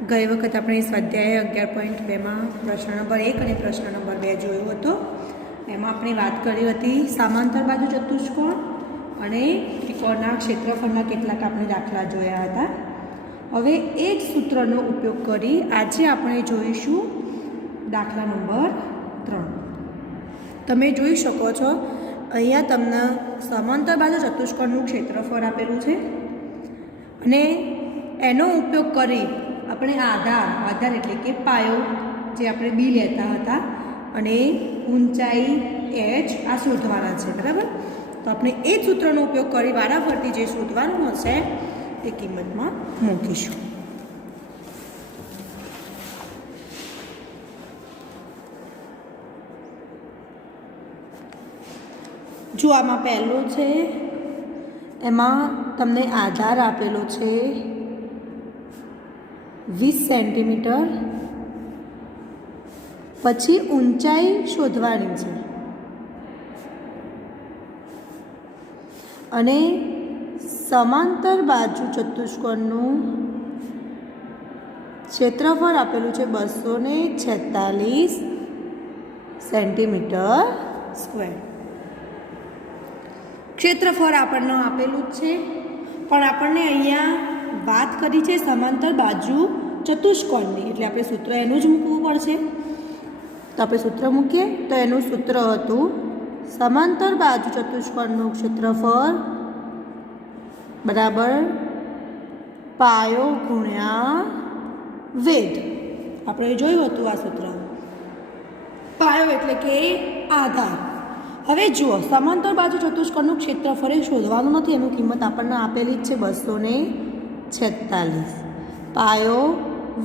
गई वखत अपने स्वाध्याय 11.2 में प्रश्न नंबर 1 और प्रश्न नंबर 2 जोयो हतो। एमां आपणे वात करी हती समांतर बाजू चतुष्कोण अने त्रिकोणना क्षेत्रफळना केटलाक आपणे दाखला जोया हता। हवे ए ज सूत्रनो उपयोग करी आजे आपणे जोईशुं दाखला नंबर 3। तमे जोई शको छो अहींया तमने समांतर बाजू चतुष्कोणनुं क्षेत्रफळ आपेलुं छे अने एनो उपयोग करी अपने आधार एटले के पायो जे आपणे बी लेता हता अने ऊंचाई एच आ शोधवाना छे, बराबर। तो आपणे ए सूत्रनो उपयोग करी वाराफरती जे शोधवानुं हशे ते किंमतमां मूकीशुं। जो आमां पहेलो छे एमां तमने आधार आपेलो छे 20 सेंटीमीटर, पछी ऊंचाई शोधवानी छे अने समांतर बाजू चतुष्कोणनुं क्षेत्रफळ आपेलुं छे 246 सेंटीमीटर स्क्वेर। क्षेत्रफळ आपणे आपेलुं छे पण आपणे अहींया बात करी छे समांतर बाजू चतुष्कोणनी, एटले आपणे सूत्र एनुं ज मूकवुं पड़शे। तो आपणे सूत्र मूकीए तो एनुं सूत्र हतुं समांतर बाजू चतुष्कोणनुं क्षेत्रफळ बराबर पायो गुण्या वेध। आपणे जोयुं हतुं आ सूत्र। पायो एटले के आधार। हवे जुओ समांतर बाजू चतुष्कोणनुं क्षेत्रफळ शोधवानुं नथी, एनुं किंमत आपणने आपेली ज छे 246। पायो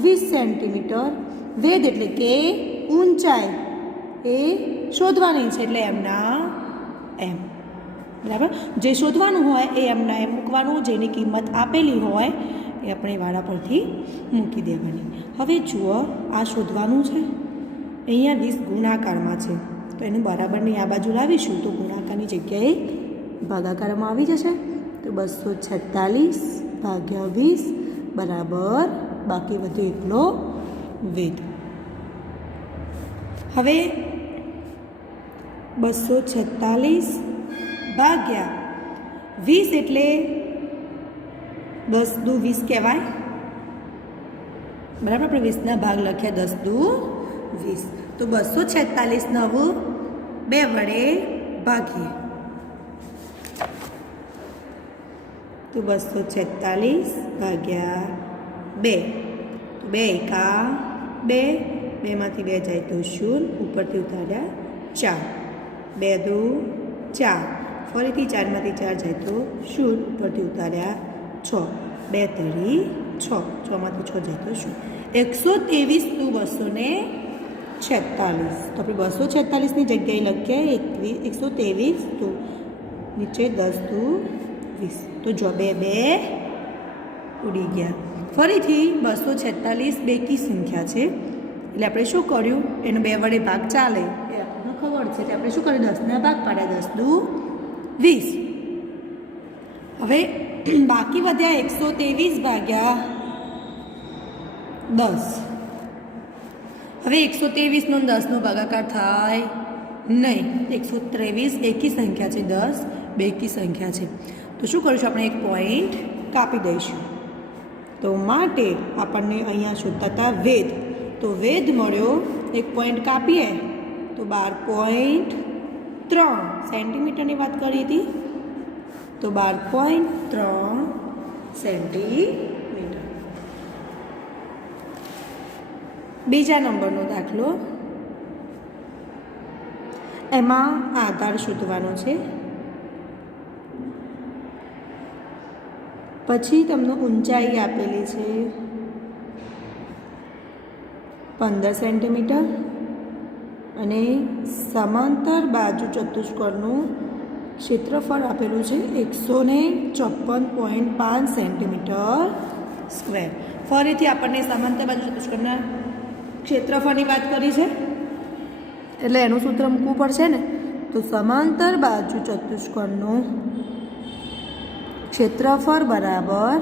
20 सेंटीमीटर, वेध एटले के ऊंचाई ए शोधवानी छे एटले एमना एम, बराबर। जे शोधवानुं होय ए एमना एम मूकवानुं, जेनी किंमत आपेली होय ए आपणे वाळा परथी मूकी देवानी। हवे जुओ आ शोधवानुं छे, अहींया 20 गुणाकारमां छे तो एने बराबरनी आ बाजू लावीशुं तो गुणाकारनी जग्याए भागाकाરમાં આવી જશે। तो 246 भाग्या 20 बराबर बाकी वधु एकलो वेध। हवे 246 भाग्या 20 एटले 10 दू 20 कहेवाय, बराबर। આપણે 20 ના ભાગ લખ્યા 10 દુ 20 तो 246 ને હવે 2 વડે ભાગીએ तो 246 भाग्या 2 तो 2 एका 2, 2 मांथी 2 जाए तो 0, उपरथी उतार्या 4, 2 दू 4, फरीथी 4 मांथी 4 जाए तो 0, उपरथी उतार्या 6, 2 तरी 6, 6 मांथी 6 जाए तो 0, 123 टू 246। तो अपने 246 ની જગ્યાએ લખીએ 123 टू नीचे 10 टू 20 तो जो 2 उड़ी गया। फरीथी 246 बेकी संख्या है એટલે આપણે શું કર્યું એનો 2 વડે ભાગ ચાલે એ આપણને ખબર છે એટલે આપણે શું કર્યું 10 ના ભાગ પાડ્યા 10 દુ 20। હવે બાકી વધ્યા 123 ભાગ્યા 10। હવે 123 નો 10 નો ભાગાકાર થાય नहीं, 123 एकी संख्या है, 10 बेकी संख्या है तो शू करीशुं आपणे एक पॉइंट कापी दईशुं। तो माटे आपणने अहींया शोधता था वेध, तो वेध मळ्यो एक पॉइंट कापीए तो 12.3 सेंटीमीटरनी वात करी हती तो 12.3 सेंटीमीटर। बीजा नंबरनो दाखलो एमां आधार शोधवानो छे, पछी तमने ऊंचाई आपेली छे 15 सेंटीमीटर अने समांतर बाजू चतुष्कोणनुं क्षेत्रफळ आपेलुं छे 154.5 सेंटीमीटर स्क्वेर। फरीथी आपणे समांतर बाजू चतुष्कोणना क्षेत्रफळनी वात करी छे એટલે એનું સૂત્ર મૂકવું પડશે ને। तो समांतर बाजू चतुष्कोणनुं क्षेत्रफळ बराबर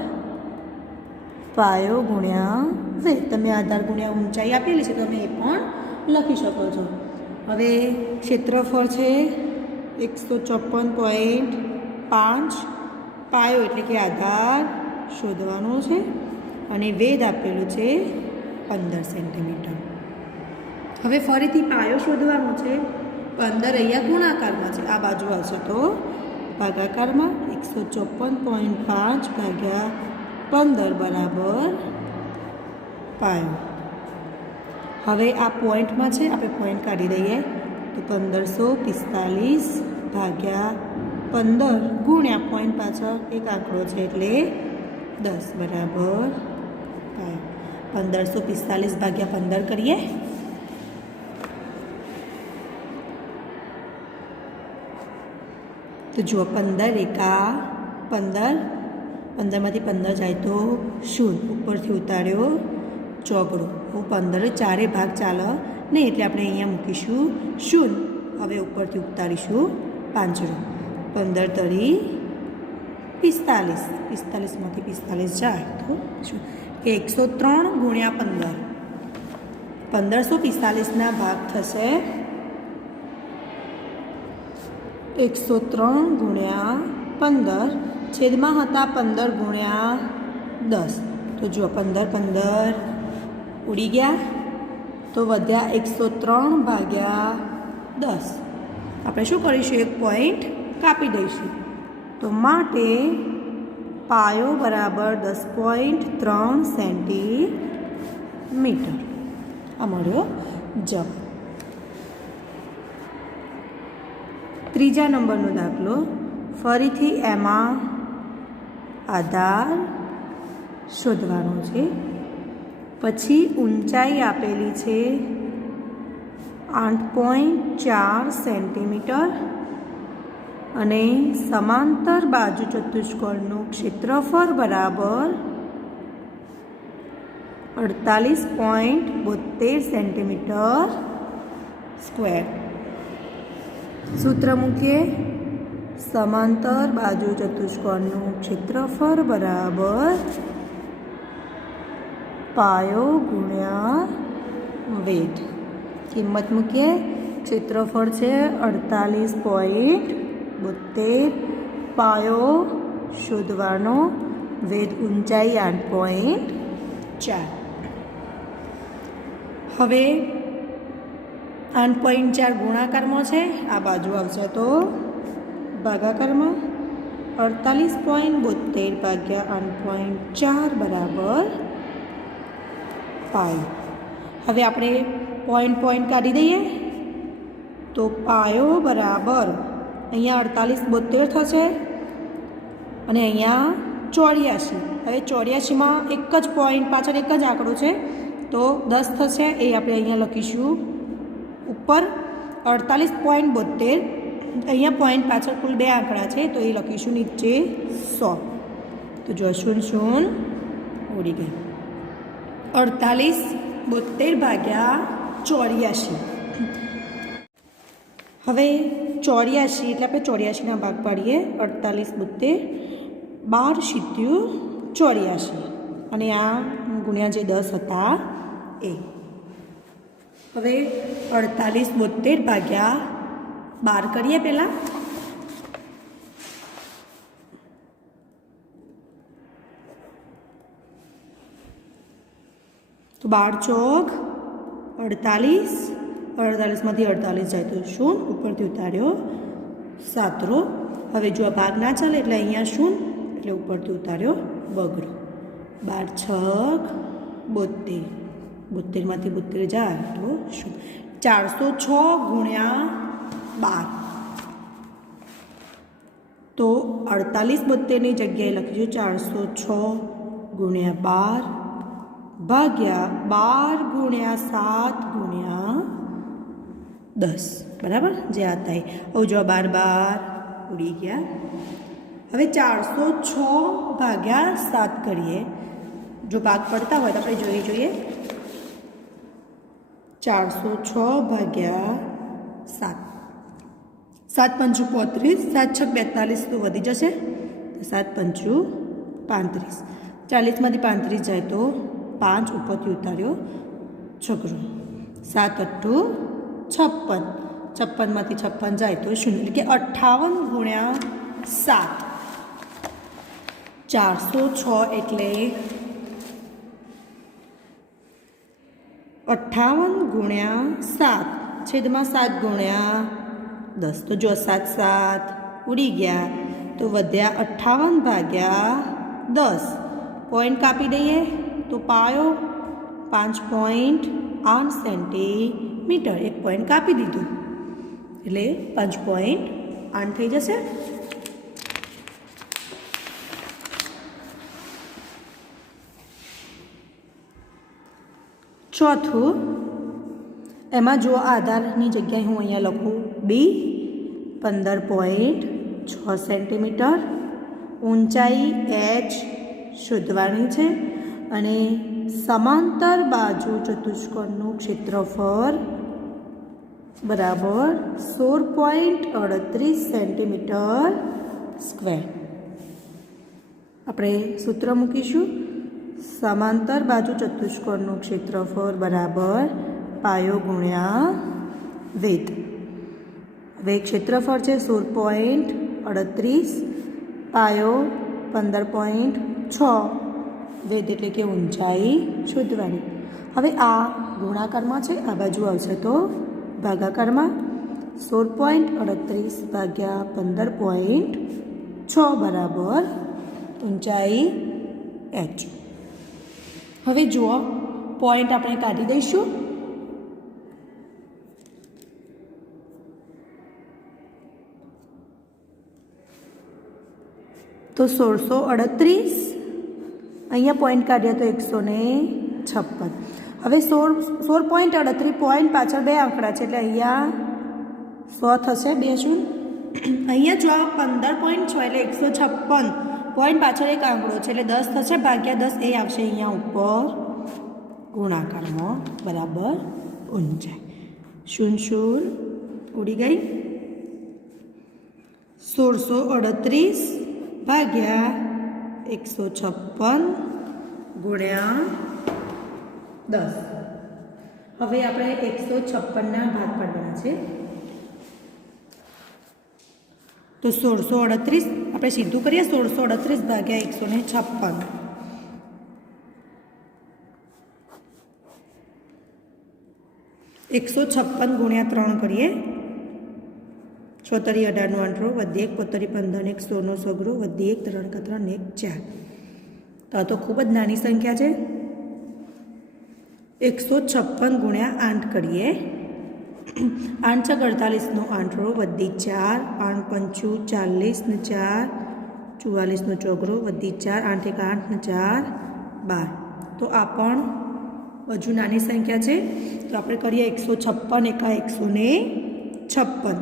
પાયો ગુણ્યા વેધ. તમે આધાર ગુણ્યા ઊંચાઈ આપેલી છે, તમે એ પણ લખી શકો છો. હવે ક્ષેત્રફળ છે 154.5, પાયો એટલે કે આધાર શોધવાનો છે, અને વેધ આપેલું છે 15 સેન્ટીમીટર. હવે ફરીથી પાયો શોધવાનો છે. 15 અહીંયા ગુણાકારમાં છે, આ બાજુ આવશે તો ભાગાકારમાં. 154.5 ભાગ્યા 15 બરાબર પાયો. હવે આ પોઈન્ટમાં છે, આપણે પોઈન્ટ કાઢી દઈએ તો 1545 ભાગ્યા 15 ગુણ્યા પોઈન્ટ પાછળ એક આંકડો છે એટલે 10 બરાબર પાયો. 1545 ભાગ્યા 15 કરીએ તો જુઓ 15 એકા 15, 15માંથી 15 જાય તો 0, ઉપરથી ઉતાર્યો ચોગડો. 15 ચારે ભાગ ચાલે નહીં એટલે આપણે અહીંયા મૂકીશું 0. હવે ઉપરથી ઉતારીશું પાંચડો. 15 તરી 45, 45માંથી 45 જાય તો શું કે 103 ગુણ્યા 15. 1545ના ભાગ થશે 103 ગુણ્યા 15, છેદમાં હતા 15 ગુણ્યા 10. તો જુઓ 15 ઉડી ગયા તો વધ્યા 103 ભાગ્યા 10. આપણે શું કરીશું, એક પોઈન્ટ કાપી દઈશું. તો માટે પાયો બરાબર 10.3 સેન્ટીમીટર. આ મળ્યો જવાબ. ત્રીજા નંબરનો દાખલો. ફરીથી એમાં આધાર શોધવાનો છે. પછી ઊંચાઈ આપેલી છે 8.4 સેન્ટીમીટર અને સમાંતર બાજુ ચતુષ્કોણનું ક્ષેત્રફળ બરાબર 48.72 સેન્ટીમીટર સ્ક્વેર. સૂત્ર મૂકીએ. સમાંતર બાજુ ચતુષ્કોણનું ક્ષેત્રફળ બરાબર પાયો ગુણ્યા વેધ. કિંમત મૂકીએ. ક્ષેત્રફળ છે 48.72, પાયો શોધવાનો, વેધ ઊંચાઈ 8.4. હવે 8.4 ગુણાકારમાં છે, આ બાજુ આવશે તો ભાગાકારમાં. 48.72 ભાગ્યા 8.4 બરાબર પાયો. હવે આપણે પોઈન્ટ કાઢી દઈએ તો પાયો બરાબર અહીંયા 48.72 થશે અને અહીંયા 84. હવે 84માં એક જ પોઈન્ટ પાછળ એક જ આંકડો છે તો 10 થશે, એ આપણે અહીંયા લખીશું ઉપર. 48.72 અહીંયા પોઈન્ટ પાછળ કુલ 2 આંકડા છે તો એ લખીશું નીચે 100. તો જો 0 ઉડી ગઈ. 48.72 ભાગ્યા 84. હવે 84 એટલે આપણે 84ના ભાગ પાડીએ. 48.72 12 સીધું 84 અને આ ગુણ્યા જે 10 હતા એ. હવે 48.72 ભાગ્યા 12 કરીએ પહેલાં. તો 12 ચોક 48, 48માંથી 48 જાય તો 0, ઉપરથી ઉતાર્યો 7. હવે જો આ ભાગ ના ચાલે એટલે અહીંયા 0 એટલે ઉપરથી ઉતાર્યો બગડો. 12 છક 72, 72માંથી 72 જાય તો 0. 406 ગુણ્યા 12 તો 48.72ની જગ્યાએ લખીશું 406 ગુણ્યા 12 ભાગ્યા 12 ગુણ્યા 7 ગુણ્યા 10 બરાબર જે આ થાય. હવે જો 12 ઉડી ગયા. હવે 406 ભાગ્યા 7 કરીએ. જો ભાગ પડતા હોય તો આપણે જોઈએ 406 ભાગ્યા 7, 7 પંચું 35, 7 છક 42 તો વધી જશે તો 7 પંચું 35. 40માંથી 35 જાય તો 5 ઉપરથી ઉતાર્યો છગડો. 7 અઠ્ઠું 56. 56માંથી 56 જાય તો 0, એટલે કે 58 ગુણ્યા 7. 406 એટલે 58 ગુણ્યા 7 છેદમાં 7 ગુણ્યા 10. તો જો 7 7 ઉડી ગયા તો વધ્યા 58 ભાગ્યા 10. પોઈન્ટ કાપી દઈએ તો પાયો 5.8 સેન્ટીમીટર. એક પોઈન્ટ કાપી દીધું એટલે 5.8 થઈ જશે. ચોથું, એમાં જો આધારની જગ્યાએ હું અહીંયા લખું બી 15.6 સેન્ટીમીટર, ઊંચાઈ એચ શોધવાની છે અને સમાંતર બાજુ ચતુષ્કોણનું ક્ષેત્રફળ બરાબર 16.38 સેન્ટીમીટર સ્ક્વેર. આપણે સૂત્ર મૂકીશું. સમાંતર બાજુ ચતુષ્કોણનું ક્ષેત્રફળ બરાબર પાયો ગુણ્યા વેધ. હવે ક્ષેત્રફળ છે 16.38, પાયો 15.6, વેધ એટલે કે ઊંચાઈ શોધવાની. હવે આ ગુણાકારમાં છે, આ બાજુ આવશે તો ભાગાકારમાં. 16.38 ભાગ્યા 15.6 બરાબર ઊંચાઈ એચ. હવે જુઓ, પોઈન્ટ આપણે કાઢી દઈશું. તો 1638, અહીંયા પોઈન્ટ કાઢ્યા તો 156. હવે 16.38 પોઈન્ટ પાછળ 2 આંકડા છે એટલે અહીંયા 100 થશે, 2 શૂન્ય. અહીંયા જો 15.6 એટલે 156, પોઈન્ટ પાછળ એક આંકડો છે એટલે 10 થશે, ભાગ્યા 10 એ આવશે અહીંયા ઉપર ગુણાકારમાં બરાબર ઊંચાઈ. 0 ઉડી ગઈ. 1638 ભાગ્યા 156 ગુણ્યા 10. હવે આપણે 156ના ભાગ પાડવાના છે. તો 1638 આપણે સીધું કરીએ. 1638 ભાગ્યા 156. 156 ગુણ્યા 3 કરીએ. 6 18 નો 8 વધી 1 પોતરી 15 1 100 નો સગડો વધી 1 3 3 1 4. તો આ તો ખૂબ જ નાની સંખ્યા છે. 156 ગુણ્યા 8 કરીએ. 8 છ 48 નો 8 વધી 4 8 પંચું 40 ને 4 44 નો ચોગડો વધી 4 8 એક 8 ને 4 12. તો આ પણ હજુ નાની સંખ્યા છે. તો આપણે કરીએ 156 એકા 156.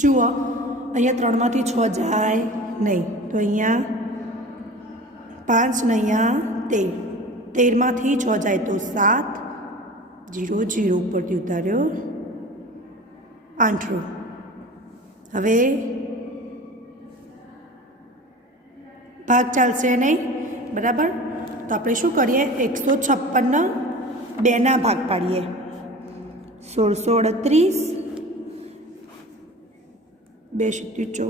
જુઓ, અહીંયા 3માંથી 6 જાય નહીં તો અહીંયા 5 ને અહીંયા 13, 13માંથી 6 જાય તો 7, 0 0 ઉપરથી ઉતાર્યો 8. હવે ભાગ ચાલશે નહીં, બરાબર. તો આપણે શું કરીએ, 156 2ના ભાગ પાડીએ. 1638 2 ×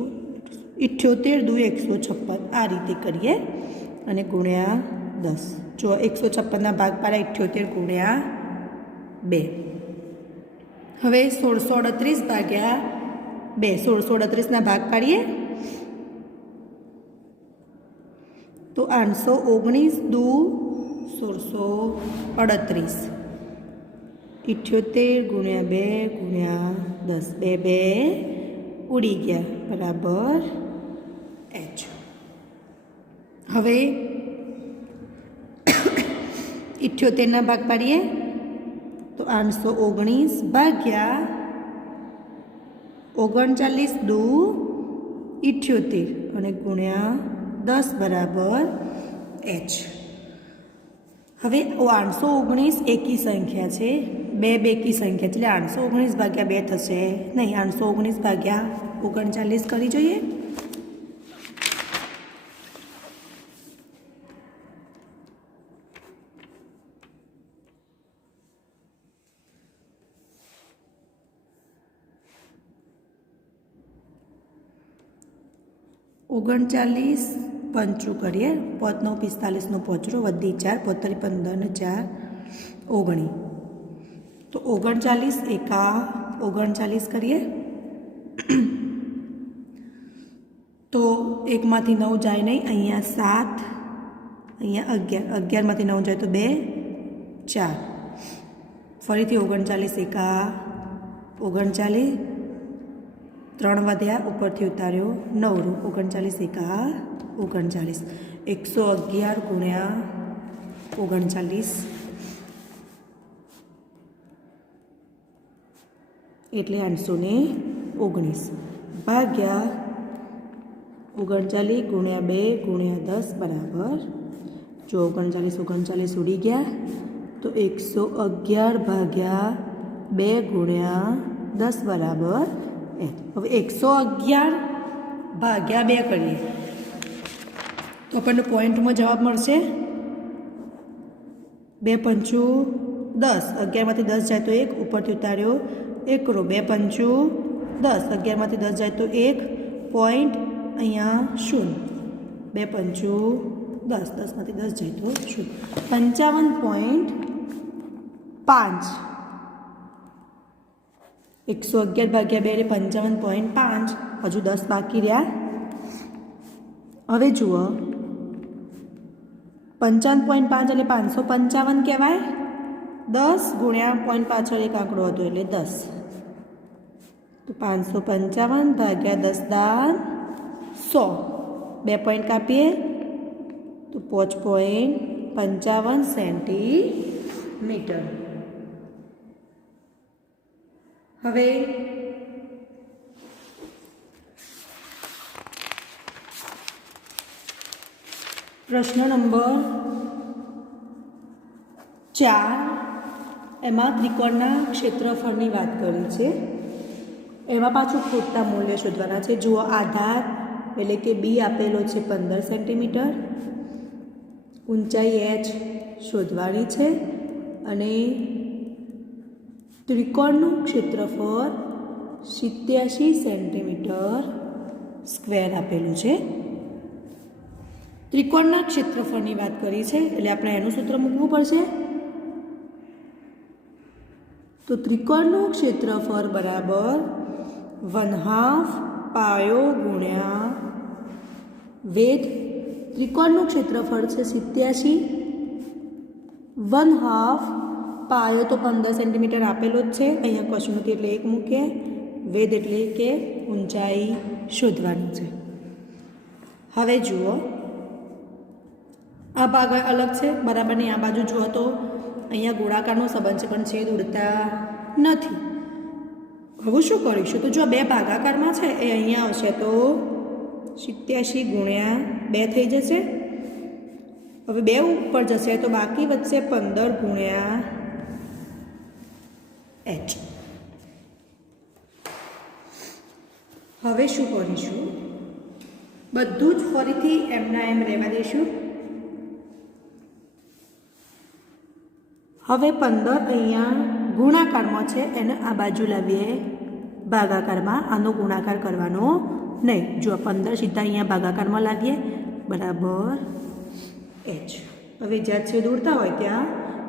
78 દુ 156 આ રીતે કરીએ અને ગુણ્યા 10. જો 156ના ભાગ પાડ્યા 78 ગુણ્યા 2. હવે 1638 ભાગ્યા 2, 1638ના ભાગ પાડીએ તો 819 દુ 1638. 78 ગુણ્યા 2 ગુણ્યા 10, 2 2 ઉડી ગયા બરાબર એચ. હવે 78ના ભાગ પાડીએ તો 819 ભાગ્યા 39 દુ 78 અને ગુણ્યા 10 બરાબર એચ. હવે 819 એકી સંખ્યા છે, 2 બેકી સંખ્યા છે એટલે 819 ભાગ્યા 2 થશે નહીં, 819 ભાગ્યા 39 કરી જોઈએ. 39 पंचू करिए 5 9 45 पोचरो वधी 4 પોતરી 15 ને 4 19 तो 39 एका 39 करिए तो 1 मांथी 9 जाए नहीं अहींया 7 अहींया 11 11 मांथी 9 जाए तो 2 4 फरीथी 39 एका 39 3 वध्या उपरथी उतार्यो 9 39 एका 39 111 गुण्या 39 એટલે 819 ભાગ્યા 39 ગુણ્યા 2 ગુણ્યા 10 બરાબર જો 39 ઉડી ગયા તો 111 ભાગ્યા 2 ગુણ્યા 10 બરાબર 1 હવે 111 ભાગ્યા 2 કરીએ તો આપણને પોઈન્ટમાં જવાબ મળશે 2 पंचू 10 11 मांथी 10 जाए तो 1 उपरथी उतार्यो 1 करो 2 पंचू 10 11 मांथी 10 जाए तो 1 पॉइंट अहींया 0 2 पंचू 10 10 मांथी 10 जाए तो 0 55.5 111 भाग्या 2 એટલે 55.5 हजू 10 बाकी रह्या हवे जुओ 55.5 એટલે 555 कहेवाय 10 गुण्या पॉइंट पाछळ एक आंकड़ो हतो એટલે 10 तो 555 भाग्या 10 दान 100 2 पॉइंट कापीए तो 5.55 सेंटीमीटर हवे प्रश्न नंबर 4 एमां त्रिकोणना क्षेत्रफळनी वात करी छे एमां पाछुं खूटता मूल्य शोधवाना छे जुओ आधार एटले के बी आपेलो छे 15 सेंटीमीटर ऊंचाई एच शोधवानी छे अने त्रिकोणनुं क्षेत्रफळ 87 सेंटीमीटर स्क्वेर आपेलुं छे त्रिकोणना क्षेत्रफळनी वात करी छे एटले आपणे एनुं सूत्र मूकवुं पड़शे तो त्रिकोणનું क्षेत्रफળ बराबर 1/2 પાયો ગુણ્યા વેધ ત્રિકોણનું क्षेत्रफળ છે 87 1/2 પાયો તો 15 સેન્ટીમીટર આપેલો જ છે અહીંયા કશું નથી એટલે 1 મૂકીએ વેધ એટલે કે ઊંચાઈ શોધવાની છે હવે જુઓ આ ભાગ અલગ છે બરાબર ની આ બાજુ જુઓ તો અહીંયા ગોળાકારનો સંબંધ છે પણ છેદ ઉડતા નથી હવે શું કરીશું તો જો બે ભાગાકારમાં છે એ અહીંયા આવશે તો 87 ગુણ્યા 2 થઈ જશે હવે 2 ઉપર જશે તો બાકી વધશે 15 ગુણ્યા h હવે શું કરીશું બધું જ ફરીથી એમના એમ રહેવા દઈશું હવે 15 અહીંયા ગુણાકારમાં છે એને આ બાજુ લાવીએ ભાગાકારમાં આનો ગુણાકાર કરવાનો નહીં જો 15 સીધા અહીંયા ભાગાકારમાં લાવીએ બરાબર h હવે જ્યાં છેદ ઉડતા હોય ત્યાં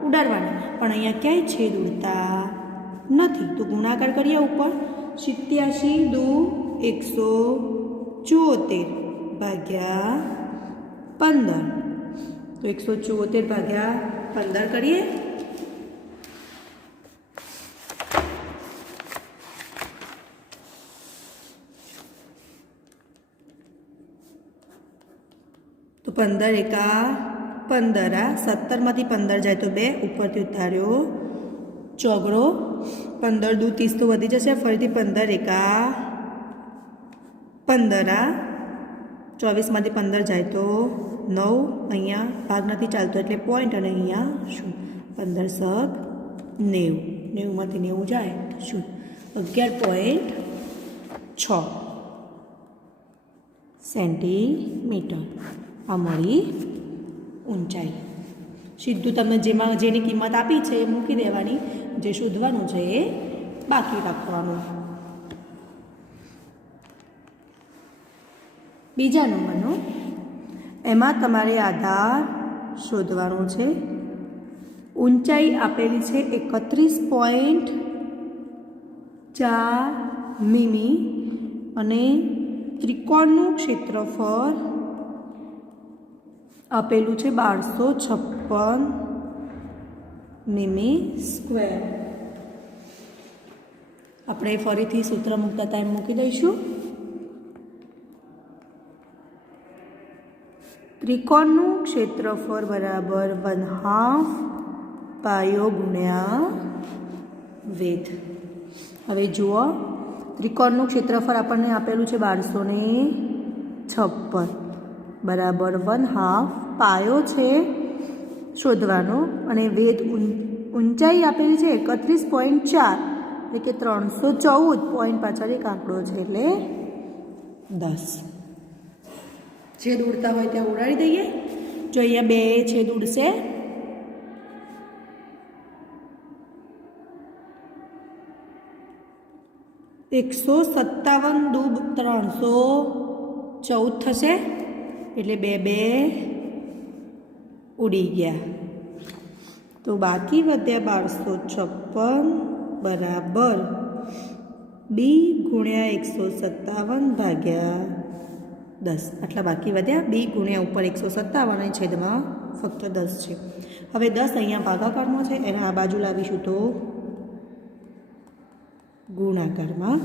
ઉડાડવાના પણ અહીંયા ક્યાંય છેદ ઉડતા નથી તો ગુણાકાર કરીએ ઉપર 87 દુ 174 ભાગ્યા 15 તો 174 ભાગ્યા 15 કરીએ तो 15 एका 15 17 मांथी 15 जाए तो 2 उपरथी उतार्यो चौगड़ो 15 दू 30 तो वधी जशे फरीथी 15 एका 15 24 मांथी 15 जाए तो 9 अहींया भाग नथी चालतो एटले पॉइंट अने अहींया शुं 15 सग 90 90 मांथी 90 जाए तो शुं 11.6 सेंटीमीटर आ मळी ऊंचाई सीधुं तमने जेमां जेनी किंमत आपी छे ए मूकी देवानी जे शोधवानुं छे ए बाकी राखवानुं બીજા નંબરનો, એમાં તમારે આધાર શોધવાનો છે. ઊંચાઈ આપેલી છે 31.4 મીમી અને ત્રિકોણનું ક્ષેત્રફળ આપેલું છે 1256 મીમી સ્ક્વેર. આપણે ફરીથી સૂત્ર મૂકતા ટાઈમ મૂકી દઈશું. ત્રિકોણનું ક્ષેત્રફળ બરાબર 1/2 પાયો ગુણ્યા વેધ. હવે જુઓ, ત્રિકોણનું ક્ષેત્રફળ આપણને આપેલું છે 1256 બરાબર 1/2 પાયો છે શોધવાનો અને વેધ ઊંચાઈ આપેલી છે 31.4 એટલે કે 314 પોઈન્ટ પાછળ એક આંકડો છે એટલે 10. છેદ ઉડતા હોય ત્યાં ઉડાડી દઈએ. જો અહીંયા 2 છેદ ઉડશે, $157 દૂબ 314 થશે એટલે 2 ઉડી ગયા. તો બાકી વધ્યા 1256 બરાબર બી ગુણ્યા 157 ભાગ્યા 10. આટલા બાકી વધ્યા. બી ગુણ્યા ઉપર 157 અને છેદમાં ફક્ત 10 છે. હવે 10 અહીંયા ભાગાકારમાં છે, એને આ બાજુ લાવીશું તો ગુણાકારમાં,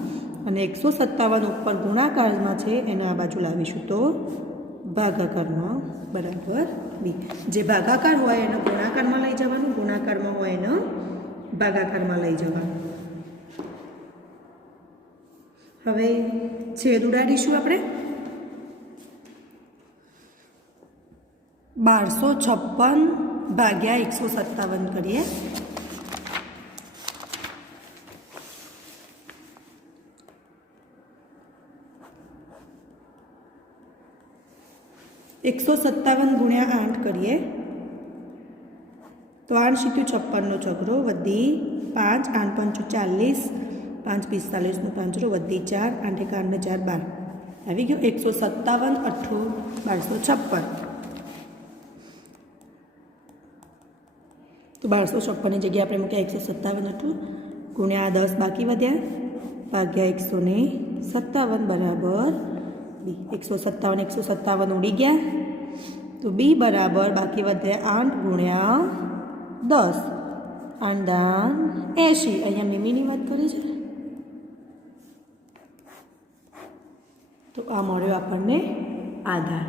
અને 157 ઉપર ગુણાકારમાં છે એને આ બાજુ લાવીશું તો ભાગાકારમાં બરાબર બી. જે ભાગાકાર હોય એને ગુણાકારમાં લઈ જવાનું, ગુણાકારમાં હોય એને ભાગાકારમાં લઈ જવાનું. હવે છેદ ઉડાડીશું આપણે. 1256 ભાગ્યા 157 કરીએ. 157 ગુણ્યા 8 કરીએ તો 8 × 56 નો છગડો વધી 5, 8 × 5 = 40, 5 × 45 નો પાંચડો વધી 4, 8 × 8 = 4 12 આવી ગયો. 157 × 8 1256. તો 1256 ની જગ્યાએ આપણે મૂક્યા 157 ગુણ્યા 10 બાકી વધ્યા ભાગ્યા 157 બરાબર બી. 157 ઉડી ગયા તો બી બરાબર બાકી વધ્યા 8 ગુણ્યા 10 8 દાન 80. અહીંયા મીમીની વાત કરી છે તો આ મળ્યો આપણને આધાર.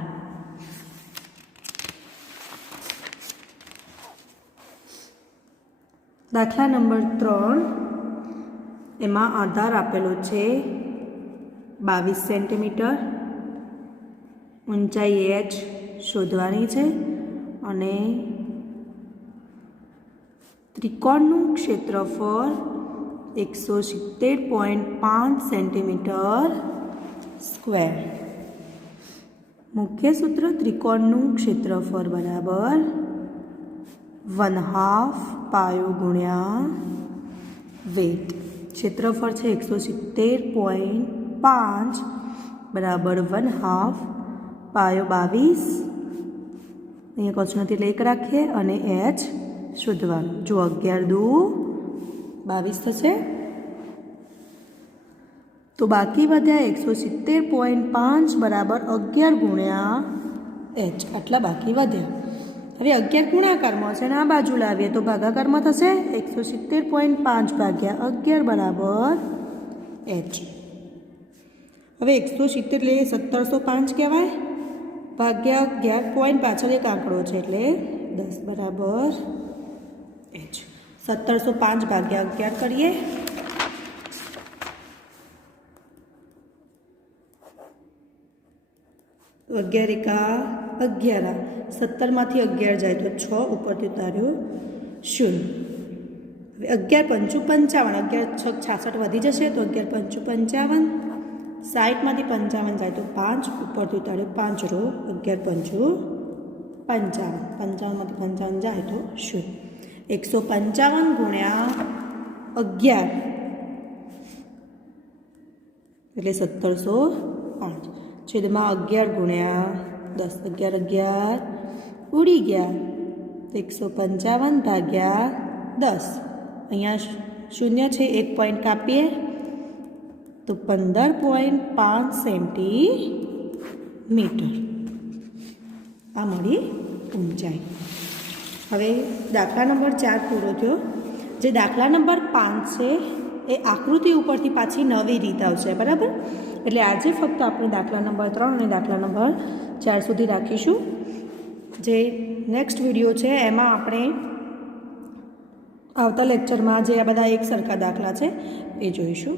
દાખલા નંબર 3, એમાં આધાર આપેલો છે 22 સેન્ટીમીટર. ઊંચાઈ h શોધવાની છે અને ત્રિકોણનું ક્ષેત્રફળ 170.5 સેન્ટીમીટર સ્ક્વેર. મુખ્ય સૂત્ર ત્રિકોણનું ક્ષેત્રફળ બરાબર 1/2 પાયો ગુણ્યા વેધ. ક્ષેત્રફળ છે 170.5 બરાબર 1/2 પાયો 22. અહીંયા કચ્છમાંથી એટલે 1 રાખીએ અને h શોધવાનું. જો 11 દુ 22 થશે તો બાકી વધ્યા 170.5 બરાબર 11 ગુણ્યા h. આટલા બાકી વધ્યા. હવે 11 ગુણાકારમાં છે અને આ બાજુ લાવીએ તો ભાગાકારમાં થશે 170.5 ભાગ્યા 11 બરાબર h. હવે 170 એટલે 1705 કહેવાય ભાગ્યા 11 પોઈન્ટ પાછળ એક આંકડો છે એટલે 10 બરાબર h. 1705 ભાગ્યા 11 કરીએ તો 11 એકા 11. 17માંથી 11 જાય તો 6 ઉપરથી ઉતાર્યો 0. હવે 11 × 5 = 55. 11 × 6 = 66 વધી જશે તો 11 × 5 = 55. 60માંથી 55 જાય તો 5 ઉપરથી ઉતાર્યો 5 રો 11 × 5 = 55. 55માંથી 55 જાય તો 0. 155 ગુણ્યા 11 એટલે 1705. છેદમાં 11 ગુણ્યા 10, 11 ઉડી ગયા, 155 ભાગ્યા 10. અહીંયા શૂન્ય છે, 1 પોઈન્ટ કાપીએ તો 15.5 સેન્ટીમીટર આ મળી ઊંચાઈ. હવે દાખલા નંબર 4 પૂરો થયો. જે દાખલા નંબર 5 છે એ આકૃતિ ઉપરથી પાછી નવી રીત આવશે, બરાબર. એટલે આજે ફક્ત આપણે દાખલા નંબર 3 અને દાખલા નંબર 4 સુધી રાખીશું. જે નેક્સ્ટ વિડીયો છે એમાં આપણે આવતા લેક્ચરમાં જે આ બધા એક સરખા દાખલા છે એ જોઈશું.